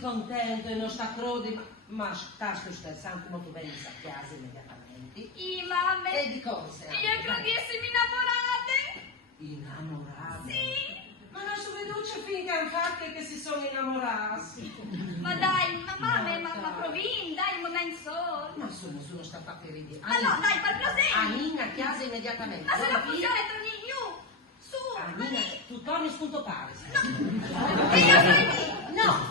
contento e non sta crodi, ma sta scherzando molto bene, sta a casa immediatamente. I mamme. E di cosa? Io credo di essermi innamorate. Innamorate? Sì. Ma non si veduce finché hanno fatto che si sono innamorati. Ma dai, ma provin, dai un momento solo. Ma nessuno sta a fare ridere. Ma no, dai, per prosegui. Anina a casa immediatamente. Ma se non funziona, torni giù. Su, Anina, tu torni spunto pare. No. E io sono lì. No,